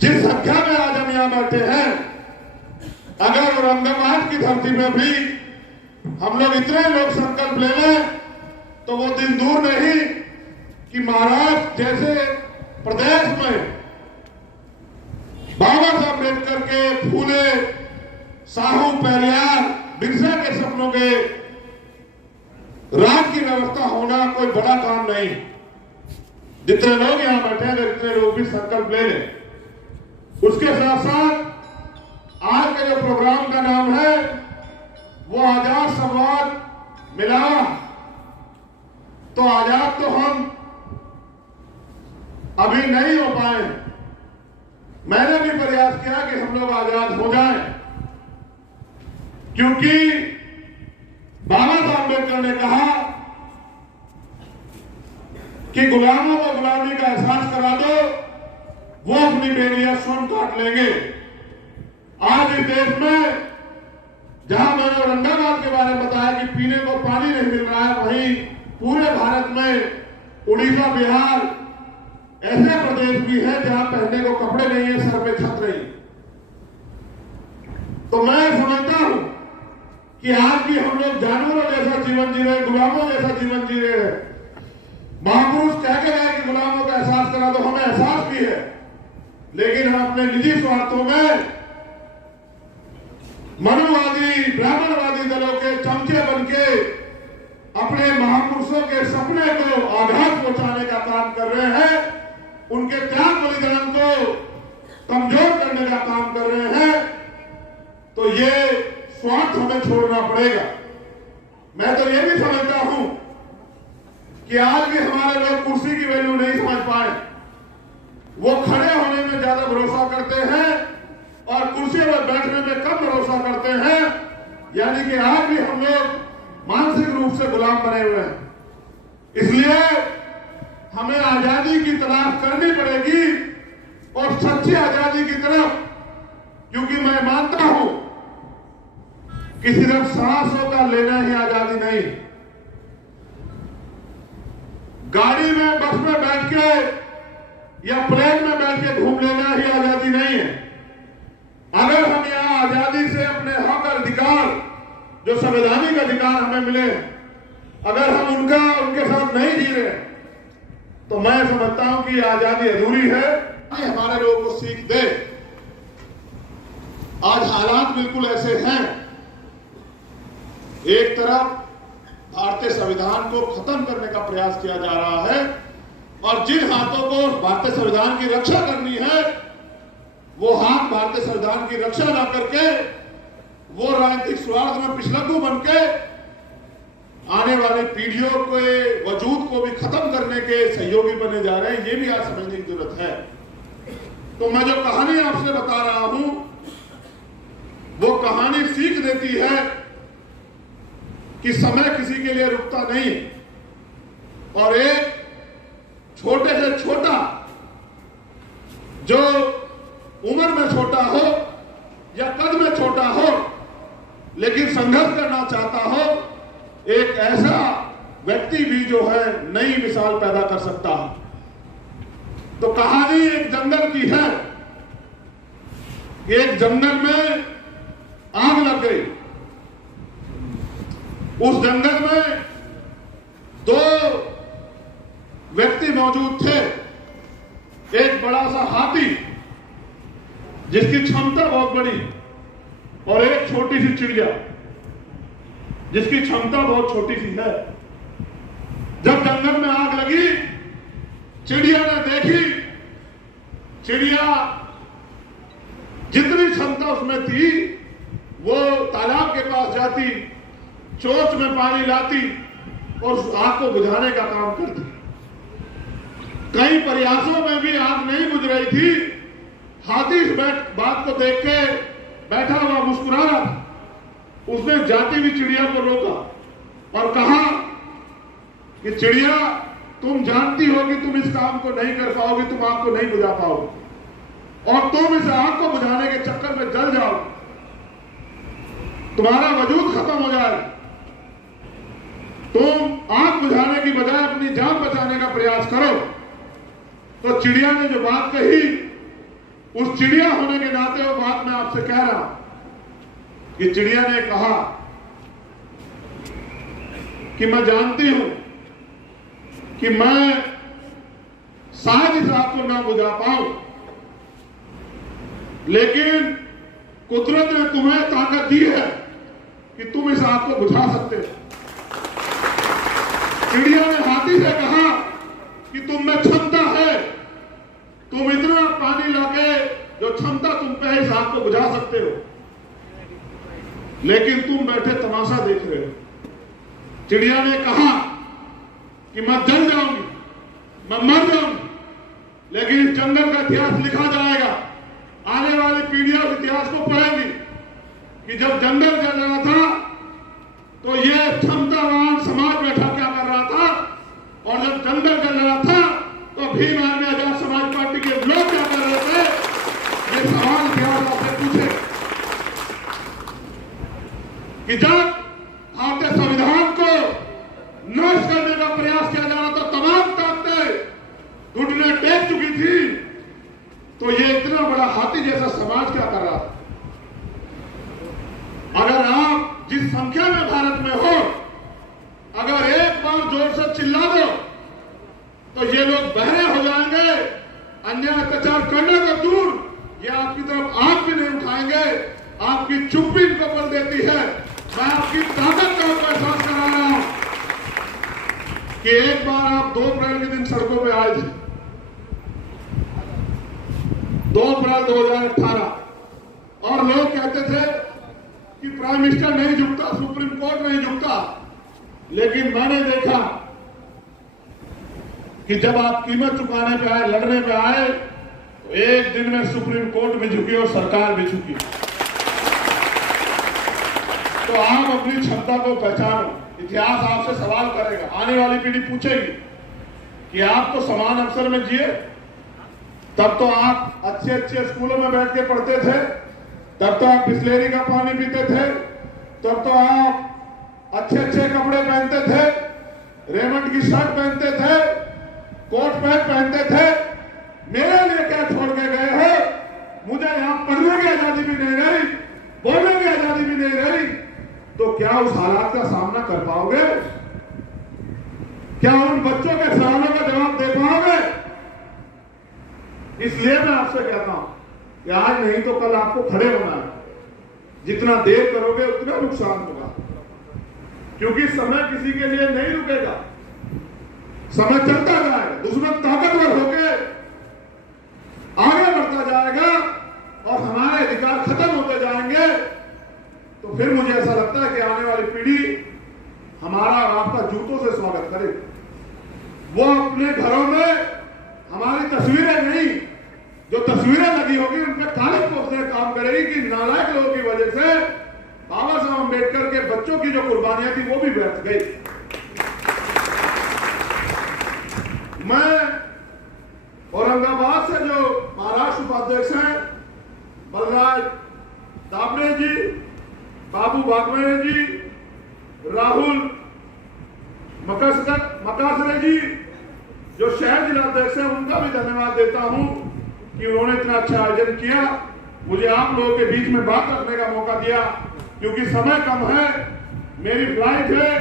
जिस संख्या में आज हम यहां बैठे हैं, अगर औरंगाबाद की धरती में भी हम लोग इतने लोग संकल्प ले लें तो वो दिन दूर नहीं कि महाराष्ट्र जैसे प्रदेश में बाबा साहब अम्बेडकर के, फूले, साहू, पेरियार, बिरसा के सपनों के राज की व्यवस्था होना कोई बड़ा काम नहीं। जितने लोग यहां बैठे हैं, इतने लोग भी संकल्प ले लें। उसके साथ साथ आज के जो प्रोग्राम का नाम है वो आजाद संवाद मिला। तो आजाद तो हम अभी नहीं हो पाए। मैंने भी प्रयास किया कि हम लोग आजाद हो जाएं, क्योंकि बाबा साहब अम्बेडकर ने कहा कि गुलामों को गुलामी का एहसास करा दो, वो अपनी बेड़ियां स्वयं काट लेंगे। आज इस देश में जहां मैंने औरंगाबाद के बारे में बताया कि पीने को पानी नहीं मिल रहा है, वहीं पूरे भारत में उड़ीसा, बिहार ऐसे प्रदेश भी हैं जहां पहनने को कपड़े नहीं है, सर पे छत नहीं। तो मैं समझता हूं कि आज भी हम लोग जानवरों जैसा जीवन जी रहे, गुलामों जैसा जीवन जी रहे हैं। महापुरुष कह के गए कि गुलामों का एहसास करा दो, हमें एहसास भी है, लेकिन हम अपने निजी स्वार्थों में मनुवादी, ब्राह्मणवादी दलों के चमचे बनके अपने महापुरुषों के सपने को आघात पहुंचाने का काम कर रहे हैं, उनके त्याग बलिदान को कमजोर करने का काम कर रहे हैं। तो ये स्वार्थ हमें छोड़ना पड़ेगा। मैं तो ये भी समझता हूं कि आज भी हमारे लोग कुर्सी की वैल्यू नहीं समझ पाए। वो खड़े होने में ज्यादा भरोसा करते हैं और कुर्सी पर बैठने में कम भरोसा करते हैं। यानी कि आज भी हम लोग मानसिक रूप से गुलाम बने हुए हैं। इसलिए हमें आजादी की तलाश करनी पड़ेगी और सच्ची आजादी की तरफ, क्योंकि मैं मानता हूं कि सिर्फ सांसों का लेना ही आजादी नहीं। गाड़ी में, बस में बैठ के या प्लेन में बैठ के घूम लेना ही आजादी नहीं है। अगर हम यहां आजादी से अपने हक और अधिकार, जो संवैधानिक अधिकार हमें मिले, अगर हम उनके साथ नहीं जी रहे, तो मैं समझता हूं कि आजादी अधूरी है। हमारे लोगों को सीख दे। आज हालात बिल्कुल ऐसे हैं, एक तरफ भारतीय संविधान को खत्म करने का प्रयास किया जा रहा है और जिन हाथों को भारतीय संविधान की रक्षा करनी है, वो हाथ भारतीय संविधान की रक्षा न करके वो राजनीतिक स्वार्थ में पिछलग्गू बनके आने वाली पीढ़ियों के वजूद को भी खत्म करने के सहयोगी बने जा रहे हैं। ये भी आज समझने की जरूरत है। तो मैं जो कहानी आपसे बता रहा हूं, वो कहानी सीख देती है कि समय किसी के लिए रुकता नहीं और एक छोटे से छोटा, जो उम्र में छोटा हो या कद में छोटा हो, लेकिन संघर्ष करना चाहता हो, एक ऐसा व्यक्ति भी जो है नई मिसाल पैदा कर सकता है। तो कहानी एक जंगल की है। एक जंगल में आग लग गई। उस जंगल में दो व्यक्ति मौजूद थे। एक बड़ा सा हाथी जिसकी क्षमता बहुत बड़ी और एक छोटी सी चिड़िया जिसकी क्षमता बहुत छोटी सी है। जब जंगल में आग लगी, चिड़िया ने देखी, चिड़िया जितनी क्षमता उसमें थी वो तालाब के पास जाती, चोंच में पानी लाती और उस आग को बुझाने का काम करती। कई प्रयासों में भी आग नहीं बुझ रही थी। हाथी इस बात को देख के बैठा हुआ मुस्कुरा रहा था। उसने जाती हुई चिड़िया को रोका और कहा कि चिड़िया, तुम जानती हो कि तुम इस काम को नहीं कर पाओगी, तुम आग को नहीं बुझा पाओगे और तुम इस आग को बुझाने के चक्कर में जल जाओ, तुम्हारा वजूद खत्म हो जाए। तुम आग बुझाने की बजाय अपनी जान बचाने का प्रयास करो। तो चिड़िया ने जो बात कही, उस चिड़िया होने के नाते वो बात मैं आपसे कह रहा हूं कि चिड़िया ने कहा कि मैं जानती हूं कि मैं शायद इस आग को ना बुझा पाऊं, लेकिन कुदरत ने तुम्हें ताकत दी है कि तुम इस आग को बुझा सकते हो। चिड़िया ने हाथी से कहा कि तुम में क्षमता है, तुम इतना पानी लाके जो क्षमता तुम पे है इस आग को बुझा सकते हो, लेकिन तुम बैठे तमाशा देख रहे हो। चिड़िया ने कहा कि मैं जल जाऊंगी, मैं मर जाऊंगी, लेकिन इस जंगल का इतिहास लिखा जाएगा। आने वाली पीढ़ियां उस इतिहास को पढ़ेंगी कि जब जंगल जल रहा था तो ये क्षमतावान समाज बैठा क्या कर रहा था, और जब जंगल जल रहा था तो भीम आर्मी आजाद समाज पार्टी के लोग क्या कर रहे थे। ये सवाल इतिहास आपसे पूछे कि जब भारतीय संविधान को नष्ट करने का प्रयास किया जा रहा था, तमाम ताकतें घुटने टेक चुकी थी, तो ये इतना बड़ा हाथी जैसा समाज क्या कर रहा था। अगर आप जिस संख्या में भारत में हो, अगर एक बार जोर से चिल्ला दो तो ये लोग बहरे हो जाएंगे, अन्याय अत्याचार करने को दूर, ये आपकी तरफ आंख भी नहीं उठाएंगे। आपकी चुप्पी इनको बल देती है। मैं आपकी ताकत का एहसास करा रहा हूं कि एक बार आप 2 अप्रैल के दिन सड़कों पे आए थे, 2 अप्रैल 2018, और लोग कहते थे कि प्राइम मिनिस्टर नहीं झुकता, सुप्रीम कोर्ट नहीं झुकता, लेकिन मैंने देखा कि जब आप कीमत चुकाने पे आए, लड़ने पे आए, तो एक दिन में सुप्रीम कोर्ट भी झुकी और सरकार भी झुकी। तो आप अपनी क्षमता को पहचानो। इतिहास आपसे सवाल करेगा, आने वाली पीढ़ी पूछेगी कि आप तो समान अवसर में जिए, तब तो आप अच्छे अच्छे स्कूलों में बैठ के पढ़ते थे, तब तो आप बिस्लेरी का पानी पीते थे, तब तो आप अच्छे अच्छे कपड़े पहनते थे, रेमंड की शर्ट पहनते थे, कोट पैंट पहनते थे। मेरे लिए क्या छोड़ के गए हो? मुझे यहां पढ़ने की आजादी भी नहीं रही, बोलने की आजादी भी नहीं रही, तो क्या उस हालात का सामना कर पाओगे? क्या उन बच्चों के सवालों का जवाब दे पाओगे? इसलिए मैं आपसे कहता हूं कि आज नहीं तो कल आपको खड़े होना है। जितना देर करोगे उतना नुकसान होगा, क्योंकि समय किसी के लिए नहीं रुकेगा, समय चलता जाएगा, दुश्मन ताकतवर होकर आगे बढ़ता जाएगा और हमारे अधिकार खत्म होते जाएंगे। तो फिर मुझे ऐसा लगता है कि आने वाली पीढ़ी हमारा और आपका जूतों से स्वागत करे। वो अपने घरों में हमारी तस्वीरें नहीं, जो तस्वीरें लगी होगी उन पर काले पोस्टर काम करेगी कि नालायक लोगों की वजह से बाबा साहब अम्बेडकर के बच्चों की जो कुर्बानियां थी वो भी व्यर्थ गई। मैं औरंगाबाद से जो महाराष्ट्र उपाध्यक्ष हैं बलराज दाभड़े जी, बाबू बागवाने जी, राहुल मकासरे जी, जो शहर जिलाध्यक्ष हैं, उनका भी धन्यवाद देता हूं कि उन्होंने इतना अच्छा आयोजन किया, मुझे आप लोगों के बीच में बात रखने का मौका दिया, क्योंकि समय कम है, मेरी फ्लाइट है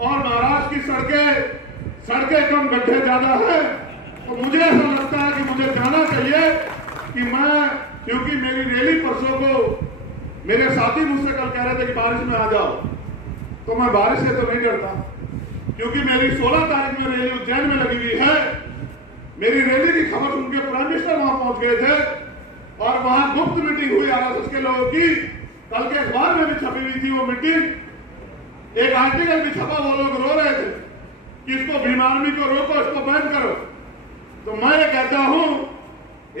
और महाराष्ट्र की सड़कें कम, गड्ढे ज्यादा है। तो मुझे ऐसा लगता है कि मुझे जाना चाहिए कि मैं, क्योंकि मेरी रैली परसों को मेरे साथी मुझसे कल कह रहे थे कि बारिश में आ जाओ, तो मैं बारिश से तो नहीं डरता, क्योंकि मेरी 16 तारीख में रैली उज्जैन में लगी हुई है। मेरी रैली की खबर उनके प्राइम मिनिस्टर वहां पहुंच गए थे और वहां गुप्त मीटिंग हुई आरएसएस के लोगों की। कल के अखबार में भी छपी हुई थी वो मीटिंग, एक आर्टिकल भी छपा, वो लोग रो रहे थे कि इसको भीम आर्मी को रोको, इसको बैन करो। तो मैं ये कहता हूं,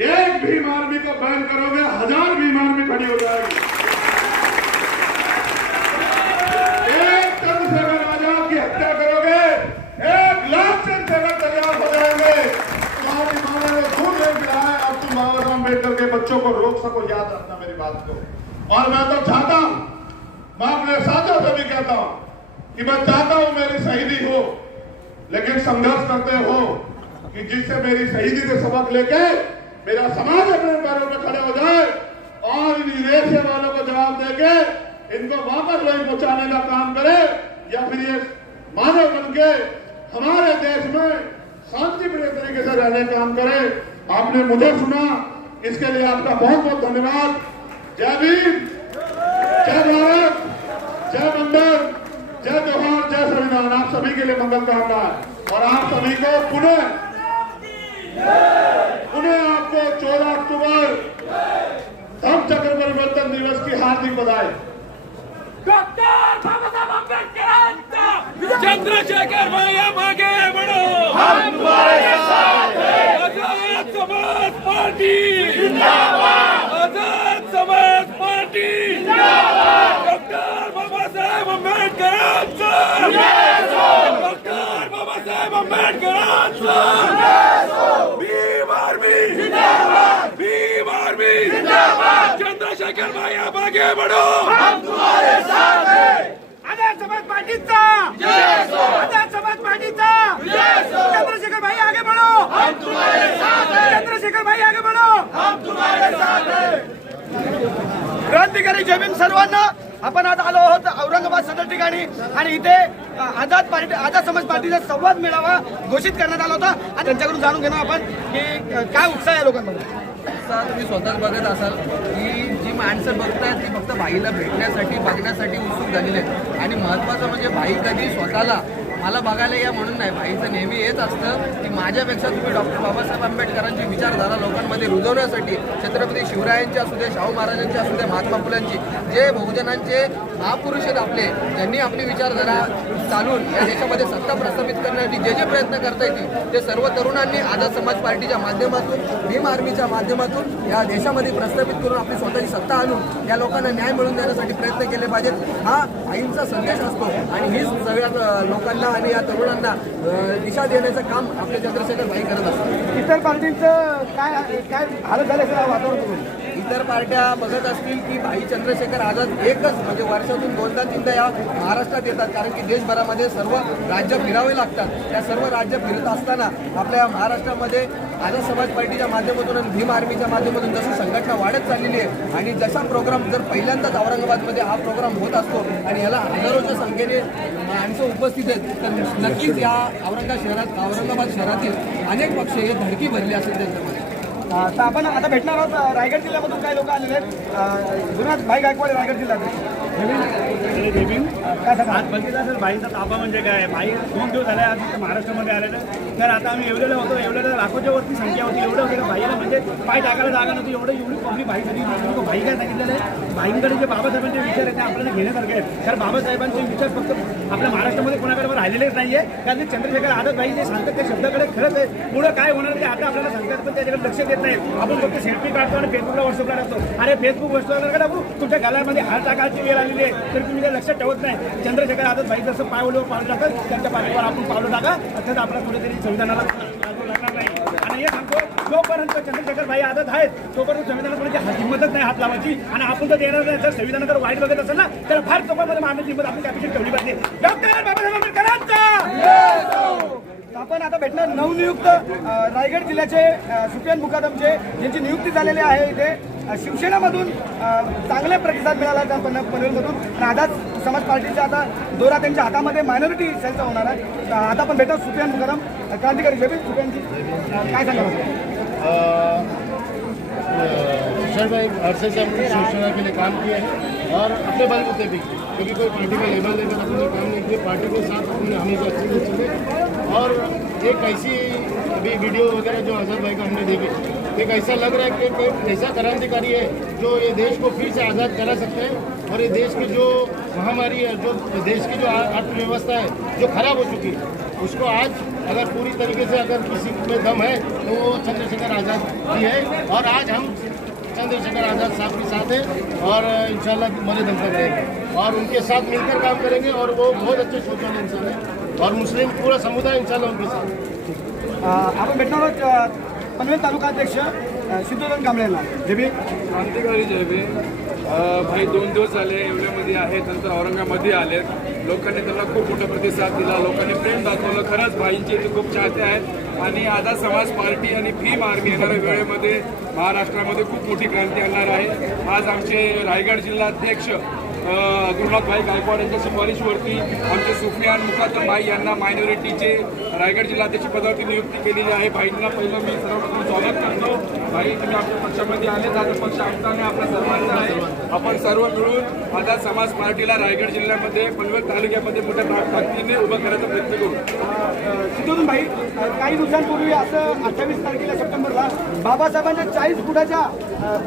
एक भीम आर्मी को बैन करोगे 1000 भीम आर्मी खड़ी हो जाएगी। एक चंद्रशेखर आजाद की हत्या करोगे, 1 लाख चंद्रशेखर तैयार हो जाएंगे। तुम्हारी माने ने दूध नहीं पिला है, अब तुम बाबा साहब अम्बेडकर के बच्चों को रोक सको। याद रखना मेरी बात को। और मैं तो चाहता हूं, मैं अपने साथियों से भी कहता हूं कि मैं चाहता हूं मेरी शहीदी हो, लेकिन संघर्ष करते हो कि जिससे मेरी शहीदी से सबक लेके मेरा समाज अपने पैरों पर खड़े हो जाए और इन यूरेशिया वालों को जवाब देके इनको वापस वही पहुंचाने का काम करे, या फिर ये मानव बन के हमारे देश में शांति प्रिय तरीके से रहने का काम करे। आपने मुझे सुना, इसके लिए आपका बहुत बहुत धन्यवाद। जय भीम, जय भारत, जय मंगल, जय जोहार, जय संविधान। आप सभी के लिए मंगल कामनाएं और आप सभी को पुनः आपको 14 अक्टूबर धम्म चक्र परिवर्तन दिवस की हार्दिक बधाई। डॉक्टर बाबासाहेब आंबेडकर चंद्रशेखर भैया आगे बढ़ो, हम तुम्हारे साथ हैं। आजाद समाज पार्टी जिंदाबाद, आजाद समाज पार्टी जिंदाबाद। Doctor Babasaheb Ambedkar doctor Babasaheb Ambedkar Bhim army जिंदाबाद, भीम आर्मी जिंदाबाद। चंद्रशेखर भैया आगे बढ़ो, हम तुम्हारे साथ हैं। आजाद समाज पार्टीचा आजाद समाज पार्टीचा चंद्रशेखर भाई आगे बढ़ो, हम तुम्हारे साथ हैं। चंद्रशेखर भाई आगे बढ़ो, हम तुम्हारे साथ हैं। क्रांतिकारी जय भीम सर्वांना। आपण आज आलो आहोत औरंगाबाद सदर ठिकाणी आणि इथे आझाद समाज पार्टीचा संवाद मेळावा घोषित करण्यात आला होता आणि त्यांच्याकडून जाणून घेणार आपण की काय उत्साह आहे लोकांमध्ये। तुम्ही स्वतःच बघत असाल की जी माणसं बघतायत ती फक्त भाईला भेटण्यासाठी बघण्यासाठी उत्सुक झालेली आहेत आणि महत्त्वाचं म्हणजे भाई कधी स्वतःला मला बघायला या म्हणून नाही, भाईचं नेहमी हेच असतं की माझ्यापेक्षा तुम्ही डॉक्टर बाबासाहेब आंबेडकरांची विचारधारा लोकांमध्ये रुजवण्यासाठी छत्रपती शिवरायांची असू दे, शाहू महाराजांची असू दे, महात्मा फुल्यांची जे बहुजनांचे महापुरुष आहेत आपले, ज्यांनी आपली विचारधारा चालून या देशामध्ये सत्ता प्रस्थापित करण्यासाठी जे जे प्रयत्न करता येतील ते सर्व तरुणांनी आझाद समाज पार्टीच्या माध्यमातून, भीम आर्मीच्या माध्यमातून या देशामध्ये प्रस्थापित करून आपली स्वतःची सत्ता आणून या लोकांना न्याय मिळवून देण्यासाठी प्रयत्न केले पाहिजेत। हा आईंचा संदेश असतो आणि हीच सगळ्या लोकांना आणि या तरुणांना दिशा देण्याचं काम आपले चंद्रशेखर भाई करत असतात। इतर पार्टींचं काय हालत झालं वातावरण? इतर पार्ट्या बघत असतील की भाई चंद्रशेखर आझाद एकच म्हणजे वर्षातून 2दा-3दा या महाराष्ट्रात येतात, कारण की देशभरामध्ये सर्व राज्य फिरावे लागतात। त्या सर्व राज्य फिरत असताना आपल्या महाराष्ट्रामध्ये आझाद समाज पार्टीच्या माध्यमातून आणि भीम आर्मीच्या माध्यमातून जशी संघटना वाढत चाललेली आहे आणि जसा प्रोग्राम जर पहिल्यांदाच औरंगाबादमध्ये हा प्रोग्राम होत असतो आणि याला हजारोच्या संख्येने माणसं उपस्थित आहेत, तर नक्कीच या औरंगाबाद शहरातील अनेक पक्ष हे धडकी भरली असेल त्यांच्यामध्ये। तर आपण आता भेटणार आहोत रायगड जिल्ह्यामधून काही लोक आलेले आहेत। गुरुनाथ भाई गायकवाड रायगड जिल्ह्यात आज बघितलं असेल भाईचा ताबा म्हणजे काय। भाई 2 दिवस झाले आज महाराष्ट्रामध्ये आलेलं, तर आता आम्ही एवढेला होतो, एवढ्या लाखोच्या वरती संख्या होती, एवढं होतं भाईला म्हणजे पाय टाकायला जागा नव्हती, एवढी पब्लिक भाईसाठी। भाई काय सांगितलेलं आहे, भाईंकडे जे बाबासाहेबांचे विचार आहेत ते आपल्याला घेण्यासारखे आहेत, कारण बाबासाहेबांचे विचार फक्त आपल्या महाराष्ट्रामध्ये कोणाकडे राहिलेलेच नाहीये, कारण ते चंद्रशेखर आझाद भाई जे सांगतात त्या शब्दाकडे खरंच आहे। पुढं काय होणार ते आता आपल्याला सांगतात, पण त्याच्याकडे लक्ष देत नाही। आपण फक्त सेल्फी काढतो आणि फेसबुकला व्हॉट्सअपला टाकतो। अरे फेसबुक व्हॉट्सअपला का टाकू, तुमच्या गालामध्ये हात टाकायची वेळ आलेली आहे, तर तुम्ही ते लक्षात ठेवत नाही। चंद्रशेखर आझाद भाई जसं पावलं टाकत त्यांच्या पाठीवर आपण पावलं टाका, अर्थात आपल्याला कुठेतरी संविधानाला लागणार नाही। आणि हे सांगतो, जोपर्यंत चंद्रशेखर भाई आझाद आहेत तोपर्यंत संविधानाकडे हिंमतच नाही हात लावायची, आणि आपण तर देणार नाही। जर संविधान जर वाईट बघत असेल ना तर फार चोपामध्ये मारण्याची हिंमत आपली कॅपिटल ठेवली पाहिजे। डॉक्टर बाबासाहेब आंबेडकरांचा आपण आता भेटणार नवनियुक्त रायगड जिल्ह्याचे सुफियान मुकादमचे यांची नियुक्ती झालेली आहे। इथे शिवसेनेमधून चांगले प्रतिसाद मिळाला त्या पनवेलमधून, आणि आझाद समाज पार्टीचा आता दौरा त्यांच्या हातामध्ये मायनॉरिटी सेलचा होणार आहे। आता आपण भेटतो सुफियान मुकादम, क्रांतिकारी जय भीम। सुफियानजी काय सांगा? शर भाई अरसे से हमने शिवसेना के लिए काम किया है और अपने बलबूते भी, क्योंकि कोई पार्टी का लेबल लेकर अपने काम नहीं किया, पार्टी के साथ अपने हमेशा अच्छे से चले। और एक ऐसी अभी वीडियो वगैरह जो आज़ाद भाई का हमने देखी, एक ऐसा लग रहा है कि कोई ऐसा क्रांतिकारी है जो ये देश को फिर से आज़ाद करा सकते हैं, और ये देश की जो महामारी है, जो देश की जो अर्थव्यवस्था है जो खराब हो चुकी है, उसको आज अगर पूरी तरीके से अगर किसी में दम है तो वो चंद्रशेखर आज़ाद ही है। और आज हम चंद्रशेखर आज़ाद साहब के साथ हैं और इंशाल्लाह मरे दम तक रहेंगे और उनके साथ मिलकर काम करेंगे। और वो बहुत अच्छे सोच वाले इंसान है और मुस्लिम पूरा समुदाय इंशाल्लाह उनके साथ। आपण भेटणार आहोत पनवेल तालुका अध्यक्ष सिद्धोधन कांबळे यांना। जय भीम। क्रांतिकारी जय भीम। भाई 2 दिवस झाले येवल्यामध्ये आहेत, नंतर औरंगाबादमध्ये आले. लोकांनी त्यांना खूप मोठा प्रतिसाद दिला, लोकांनी प्रेम दाखवलं. खरंच भाईंचे इथे खूप चाहते आहेत आणि आझाद समाज पार्टी आणि भीम आर्मी येणाऱ्या वेळेमध्ये महाराष्ट्रामध्ये खूप मोठी क्रांती आणणार आहे. आज आमचे रायगड जिल्हाध्यक्ष गुरुनाथभाई गायकवाड यांच्या शिफारशीवरती आमचे सुफियान मुकादम भाई यांना मायनॉरिटीचे रायगड जिल्हाध्यक्ष पदावरती नियुक्ती केलेली आहे. भाईंना पहिलं मी सर्वप्रथम स्वागत करतो. भाई तुम्ही आपल्या पक्षामध्ये आले, आता पक्ष आमचा आपला सर्वांचा आहे. आपण सर्व मिळून आझाद समाज पार्टीला रायगड जिल्ह्यामध्ये पनवेल तालुक्यामध्ये मोठ्या ताकदीने उभं करण्याचा प्रयत्न करू. सिद्धून भाई, काही दिवसांपूर्वी असं 28 तारखेला सप्टेंबरला बाबासाहेबांच्या 40 फुटाच्या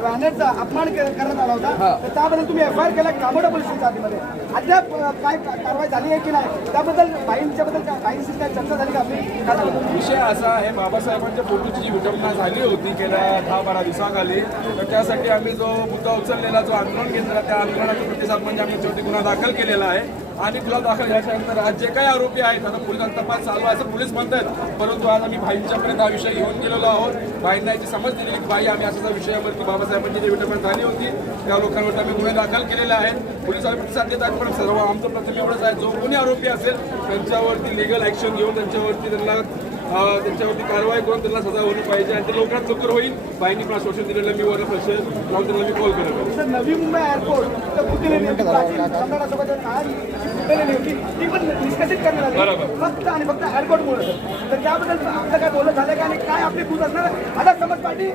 बॅनरचा अपमान करण्यात आला होता. तर त्याबद्दल तुम्ही FIR केला कामोडा पोलीस स्टेशनमध्ये. अद्याप काय कारवाई झाली आहे की नाही, त्याबद्दल भाईंच्याबद्दल भाईंशी काय चर्चा झाली का आपली? काय झालं? विषय असा आहे, बाबासाहेबांच्या फोटोची जी विटंबना झाली होती गेल्या 10-12 दिवसाखाली, तर त्यासाठी आम्ही जो मुद्दा उचललेला, जो आंदोलन केलेला, त्या आंदोलनाचा प्रतिसाद म्हणजे आम्ही त्याच्यावरती गुन्हा दाखल केलेला आहे. आणि गुन्हा दाखल झाल्यानंतर आज जे काही आरोपी आहेत, आता पोलिसांचा तपास चालू आहे असं पोलीस म्हणतात. परंतु आज आम्ही भाईंच्यापर्यंत हा विषय घेऊन गेलेलो आहोत. भाईंना याची समज दिलेली की भाई आम्ही अशा विषयावरती बाबासाहेबांची जी विटंबना झाली होती त्या लोकांवर आम्ही गुन्हे दाखल केलेले आहेत. पोलिसांनी प्रतिसाद देत आहेत. पण सर्व आमचं प्रथम एवढंच आहे, जो कोणी आरोपी असेल त्यांच्यावरती लिगल ॲक्शन घेऊन त्यांच्यावरती कारवाई करून त्यांना सजा होणी पाहिजे आणि ते लवकरात लवकर होईल. बाईंनी पण आश्वासन दिलेलं मी वर पैसे लावून त्यांना मी कॉल करेन. सर, नवी मुंबई एअरपोर्ट तर कुठेली होती, सम्राटासोबत कुठेली होती, ती पण निष्कासित करण्यात आली फक्त आणि फक्त एअरपोर्टमुळे. तर त्याबद्दल आपलं काय बोलणं झालं का आणि काय आपली भूत असणार आझाद समाज पार्टी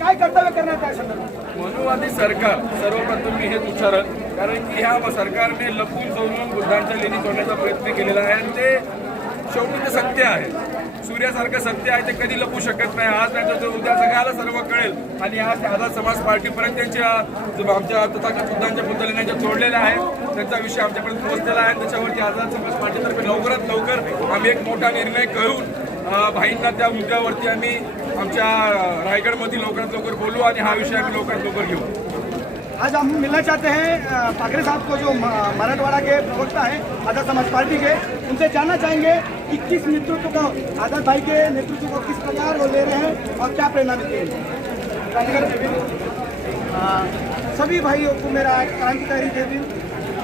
काय कर्तव्य करणार त्या संदर्भात? मनुवादी सरकार सर्वप्रथम मी हेच विचारत, कारण की ह्या सरकारने लपून चोरून बुद्धांच्या लेणी तोडण्याचा प्रयत्न केलेला आहे आणि ते शेवटी ते सत्य आहे. सूर्यासारखं सत्य आहे, ते कधी लपू शकत नाही. आज नाही तर उद्या जगाला सर्व कळेल. आणि आज आझाद समाज पार्टीपर्यंत त्यांच्या आमच्या तथागत बुद्धांच्या पुतळ्यांच्या ज्या तोडलेल्या आहेत त्यांचा विषय आमच्यापर्यंत पोहोचलेला आहे. त्याच्यावरती आझाद समाज पार्टीतर्फे लवकरात लवकर आम्ही एक मोठा निर्णय करून भाईंना त्या मुद्द्यावरती आम्ही आमच्या रायगडमध्ये लवकरात लवकर बोलू आणि हा विषय आम्ही लवकरात लवकर घेऊ. आज हम मिलना चाहते हैं ठाकरे साहब को, जो मराठवाड़ा के प्रवक्ता हैं आज़ाद समाज पार्टी के. उनसे जानना चाहेंगे कि किस नेतृत्व को, आज़ाद भाई के नेतृत्व को किस प्रकार वो ले रहे हैं और क्या प्रेरणा देते हैं. सभी भाइयों को मेरा क्रांतिकारी देवी,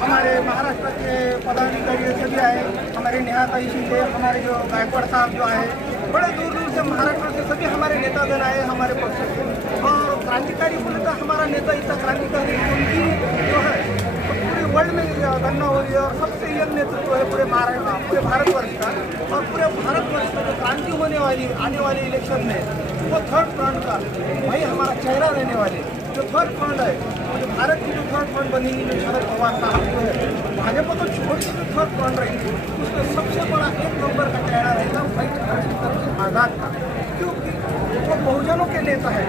हमारे महाराष्ट्र के पदाधिकारी सभी आए, हमारे नेहाताई शिंदे, हमारे जो गायकवाड़ साहब जो आए, बड़े दूर दूर से महाराष्ट्र से सभी हमारे नेतागण आए हमारे पक्ष से. और क्रांतिकारी बोले तो हमारा नेता इतना क्रांतिकारी उनकी जो है तो पूरे वर्ल्ड में गणना हो रही है और सबसे यंग नेतृत्व है पूरे महाराष्ट्र, पूरे भारतवर्ष का. और पूरे भारतवर्ष में जो क्रांति होने वाली आने वाले इलेक्शन में वो थर्ड फ्रंट का भाई हमारा चेहरा रहने वाले जो थर्ड फ्रंट है, जो भारत की जो थर्ड फ्रंट बनेगी, जो शरद पवार साहब जो है भाजपा को छोड़ के जो थर्ड फ्रंट रहेगी उसमें सबसे बड़ा 1 नंबर का चेहरा रहेगा भाई आज़ाद का. क्योंकि वो बहुजनों के नेता है.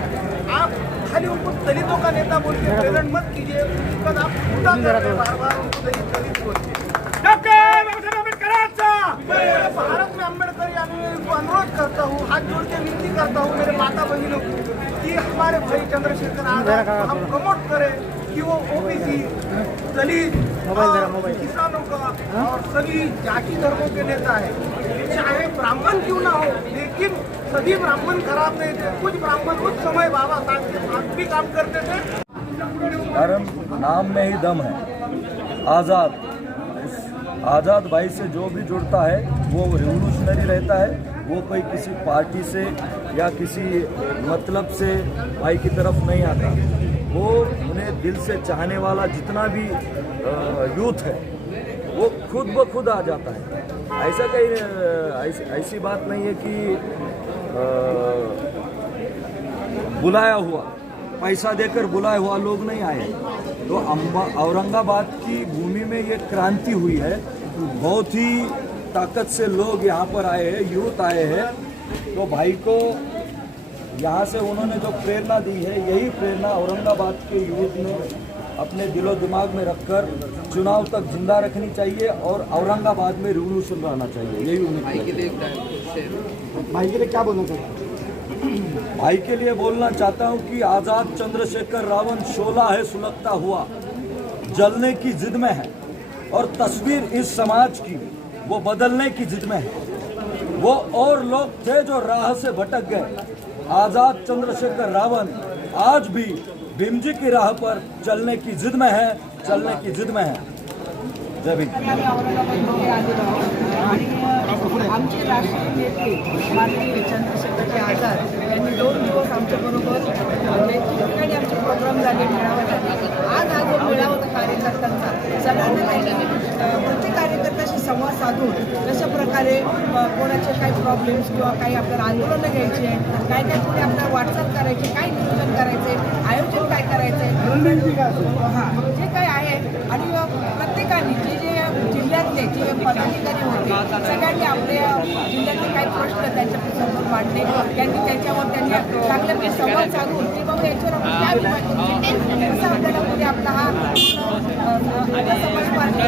आप खाली उनको दलितों का नेता बोल के प्रेरण मत कीजिए, उसका आप पूरा कर रहे बार बार उनको दलित बोल के. भारत में अम्बेडकर यानी अनुरोध करता हूँ, हाथ जोड़ के विनती करता हूँ मेरे माता बहनों को कि हमारे भाई चंद्रशेखर आजाद को हम प्रमोट करें कि वो OBC, दलित, किसानों का और सभी जाति धर्मों के नेता है. चाहे ब्राह्मण क्यों ना हो, लेकिन सभी ब्राह्मण खराब नहीं थे. कुछ ब्राह्मण उस समय बाबा साहब के साथ भी काम करते थे. कारण नाम में ही दम है. आज़ाद, आज़ाद भाई से जो भी जुड़ता है वो रिवोल्यूशनरी रहता है. वो कोई किसी पार्टी से या किसी मतलब से भाई की तरफ नहीं आता. वो उन्हें दिल से चाहने वाला जितना भी यूथ है वो खुद ब खुद आ जाता है. ऐसा कहीं ऐसी बात नहीं है कि बुलाया हुआ, पैसा देकर बुलाया हुआ लोग नहीं आए. तो औरंगाबाद की भूमि में ये क्रांति हुई है. बहुत ही ताकत से लोग यहाँ पर आए हैं, यूथ आए हैं. तो भाई को यहाँ से उन्होंने जो प्रेरणा दी है, यही प्रेरणा औरंगाबाद के यूथ ने अपने दिलो दिमाग में रखकर चुनाव तक जिंदा रखनी चाहिए और औरंगाबाद में रिवोल्यूशन लाना चाहिए. यही उम्मीद. भाई के लिए क्या बोलना चाहिए? भाई के लिए बोलना चाहता हूँ कि आज़ाद चंद्रशेखर रावण शोला है सुलगता हुआ, जलने की जिद में है और तस्वीर इस समाज की वो बदलने की जिद में है. वो और लोग थे जो राह से भटक गए. आज़ाद चंद्रशेखर रावण आज भी भीमजी की राह पर चलने की जिद में है, चलने की जिद में है। जय भीम। आम्ही औरंगाबादमध्ये आलेलो आहोत आणि आमचे राष्ट्रीय नेते माननीय चंद्रशेखरजी आझाद यांनी 2 दिवस आमच्याबरोबर ठिकठिकाणी आमचे प्रोग्राम झाले, मेळावा झाले. आज हा जो मेळावा होता कार्यकर्त्यांचा, सगळ्यांना त्यांनी प्रत्येक कार्यकर्त्याशी संवाद साधून कशा प्रकारे कोणाचे काही प्रॉब्लेम्स किंवा काही आपल्याला आंदोलनं घ्यायची आहे, काय काय पुढे आपल्याला वाटचाल करायची, काय नियोजन करायचे, आयोजन काय करायचं हां जे काय आहे. आणि प्रत्येकाने जे जिल्ह्यातले जे पदाधिकारी होते सगळ्यांनी आपल्या जिल्ह्यातले काही प्रश्न त्यांच्यासमोर मांडले. त्यांच्यावर चांगल्यापैकी संवाद साधून की बाबा याच्यावर आपण काय कसं आपल्याला पुढे आपला हा समाज पार्टी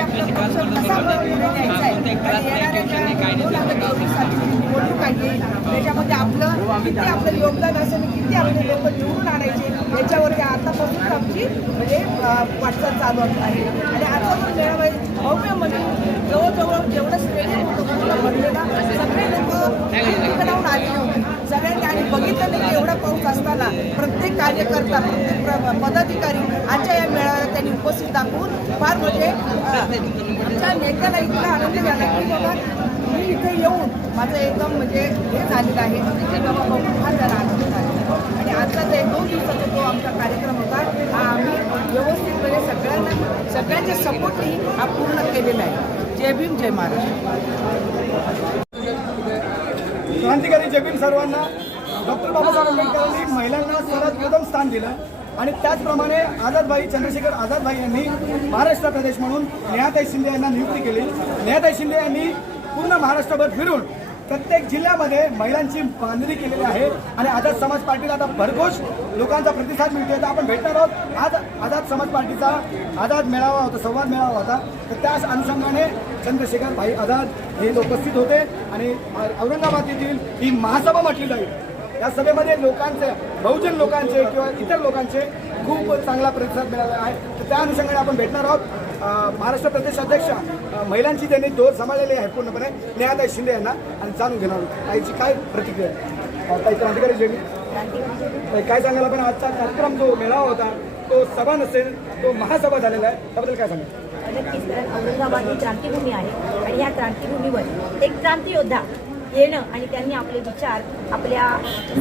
आपला पक्ष कसा आपल्याला पुढे न्यायचा आहे आणि येणाऱ्या ज्या 2024 सालची निवडणूक आहे त्याच्यामध्ये आपलं योगदान असेल, किती आपले लोक निवडून आणायचे याच्यावरती आतापासून आमची म्हणजे वाटचाल चालू आहे. आणि आता जो मेळावा भव्य म्हणजे जवळजवळ जेवढं स्टेडियम होतं पूर्ण भरलेला, सगळे लोक ठिकाणाहून आलेले होते सगळ्यांनी. आणि बघितलं नाही की एवढा पाऊस असताना प्रत्येक कार्यकर्ता, प्रत्येक पदाधिकारी आजच्या या मेळाव्याला त्यांनी उपस्थित दाखवून फार म्हणजे आमच्या नेत्याला इतका आनंद झाला की बाबा मी इथे येऊन माझं एकदम म्हणजे हे झालेलं आहे की बाबा बघून फार त्याला आनंद झाला. आणि आजचा जो 2 दिवसाचा जो आमचा कार्यक्रम होता हा आम्ही व्यवस्थितपणे सगळ्यांच्या सपोर्टही हा पूर्ण केलेला आहे. जय भीम, जय महाराष्ट्र. क्रांतिकारी जय भीम सर्वांना. डॉक्टर बाबासाहेब आंबेडकरांनी महिलांना सर्वात प्रथम स्थान दिलं आणि त्याचप्रमाणे आझादभाई चंद्रशेखर आझादभाई यांनी महाराष्ट्र प्रदेश म्हणून नेहाताई शिंदे यांना नियुक्ती केली. नेहाताई शिंदे यांनी पूर्ण महाराष्ट्रभर फिरून प्रत्येक जिल्ह्यामध्ये महिलांची बांधणी केलेली आहे आणि आझाद समाज पार्टीला आता भरघोष लोकांचा प्रतिसाद मिळतोय. तर आपण भेटणार आहोत. आज आझाद समाज पार्टीचा आझाद मेळावा होता, संवाद मेळावा होता. तर त्याच अनुषंगाने चंद्रशेखर भाई आझाद हे उपस्थित होते आणि औरंगाबाद येथील ही महासभा म्हटली जाईल. या सभेमध्ये लोकांचे, बहुजन लोकांचे किंवा इतर लोकांचे खूप चांगला प्रतिसाद मिळाला आहे. तर त्या अनुषंगाने आपण भेटणार आहोत. महाराष्ट्र प्रदेश अध्यक्ष महिलांची त्यांनी दोर सांभाळलेली आहे पूर्णपणे नेहाताई शिंदे यांना आणि जाणून घेणार आहोत ताईची काय प्रतिक्रिया आहे. ताई क्रांतिकारी जय भीम. काय सांगाल आपण आजचा कार्यक्रम जो मेळावा होता तो सभा नसेल तो महासभा झालेला आहे त्याबद्दल काय सांगाल. नक्कीच, कारण औरंगाबाद ही क्रांतीभूमी आहे आणि या क्रांतीभूमीवर एक क्रांती योद्धा येणं आणि त्यांनी आपले विचार आपल्या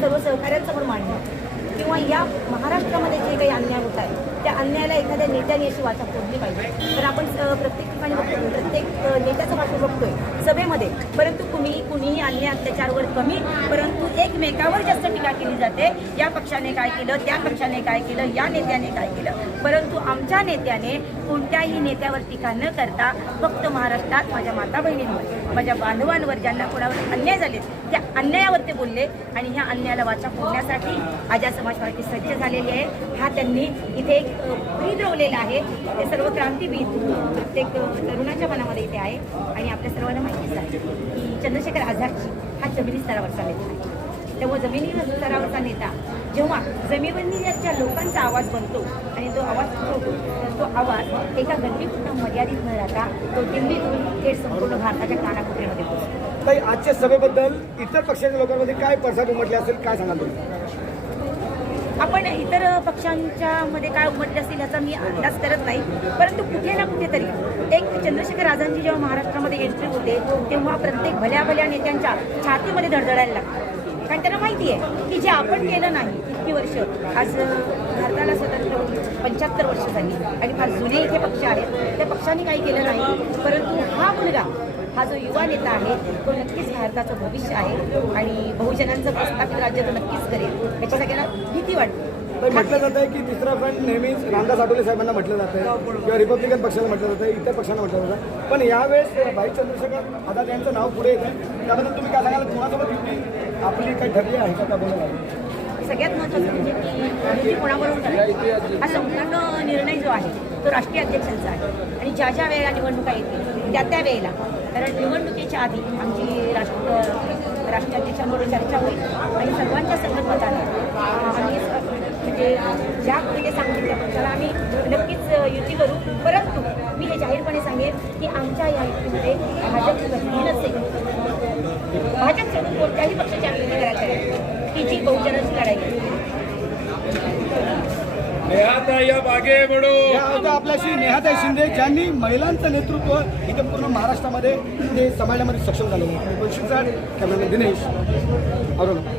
सर्व सहकाऱ्यांसमोर मांडणं किंवा या महाराष्ट्रामध्ये जे काही अन्याय होत आहे त्या अन्यायाला एखाद्या नेत्याने अशी वाचा फोडली पाहिजे. तर आपण प्रत्येक ठिकाणी बघतो, प्रत्येक नेत्याचं भाषण बघतोय सभेमध्ये, परंतु कुणीही अन्याय अत्याचारवर कमी, परंतु एकमेकावर जास्त टीका केली जाते. या पक्षाने काय केलं, त्या पक्षाने काय केलं, या नेत्याने काय केलं. परंतु आमच्या नेत्याने कोणत्याही नेत्यावर टीका न करता फक्त महाराष्ट्रात माझ्या माता बहिणींवर, माझ्या बांधवांवर, ज्यांना कोणावर अन्याय झाले त्या अन्यायावर ते बोलले आणि ह्या अन्यायाला वाचा फोडण्यासाठी आझाद समाज पार्टी सज्ज झालेली आहे. हा त्यांनी इथे एक ब्रीद रोवलेला आहे. ते सर्व क्रांतीवीर प्रत्येक तरुणाच्या मनामध्ये इथे आहे आणि आपल्या सर्वांना माहितीच आहे की चंद्रशेखर आझादजी हा जमिनी स्तरावरचा नेता आहे. त्यामुळे जमिनी स्तरावरचा नेता जेव्हा जमिनीवरच्या लोकांचा आवाज बनतो आणि तो आवाज होतो तर तो आवाज एका गल्लीपुरता मर्यादित न राहता तो दिल्लीतून थेट संपूर्ण भारताच्या कानाकोपऱ्यामध्ये पोहोचतो. ताई आजच्या सभेबद्दल इतर पक्षाच्या लोकांमध्ये काय पडसाद उमटले असेल काय सांगाल तुम्ही. आपण इतर पक्षांच्या मध्ये काय उमटले असतील याचा मी अंदाज करत नाही, परंतु कुठे ना कुठेतरी एक चंद्रशेखर आझादांची जेव्हा महाराष्ट्रामध्ये एंट्री होते तेव्हा प्रत्येक भल्या नेत्यांच्या छातीमध्ये धडधडायला लागतं. कारण त्यांना माहिती आहे की जे आपण केलं नाही इतकी वर्ष, आज भारताला स्वतंत्र 75 वर्ष झाली आणि फार जुने इथे पक्ष आहेत, त्या पक्षाने काही केलं नाही. परंतु हा मुलगा, हा जो युवा नेता आहे तो नक्कीच भारताचं भविष्य आहे आणि बहुजनांचं प्रस्थापित राज्य तो नक्कीच करेल याची सगळ्यांना भीती वाटते. म्हटलं जात आहे की तिसरा फ्रंट नेहमीच रामदास आठवले साहेबांना म्हटलं जातं किंवा रिपब्लिकन पक्षाला म्हटलं जातं, इतर पक्षांना म्हटलं जातं, पण यावेळेस भाई चंद्रशेखर आझाद यांचं नाव पुढे येतं. त्याबद्दल तुम्ही काय सांगाल. कुणासोबत युती आपली काही ठरली आहे का बोलायला. सगळ्यात महत्त्वाचं म्हणजे की कोणाबरोबर करायची हा संपूर्ण निर्णय जो आहे तो राष्ट्रीय अध्यक्षांचा आहे आणि ज्या ज्या वेळेला निवडणुका येतील त्या वेळेला, कारण निवडणुकीच्या आधी आमची राष्ट्राध्यक्षांबरोबर चर्चा होईल आणि सर्वांच्या संगतमताने आम्ही म्हणजे ज्या ते सांगितल्या पक्षाला आम्ही नक्कीच युती करू. परंतु मी हे जाहीरपणे सांगेन की आमच्या या युतीमध्ये भाजप नसेल, भाजप सोडून कोणत्याही पक्षाची आम्ही युती करायची आहे की जी बहुजनाची लढाई आहे. नेहाताई अब आगे बढ़ो. या होत्या आपल्याशी नेहाताई शिंदे, ज्यांनी महिलांचं नेतृत्व इथे पूर्ण महाराष्ट्रामध्ये ते समाजामध्ये सक्षम झालेलं आहे. 25 कॅमेरामॅन दिनेश औरंगाबाद.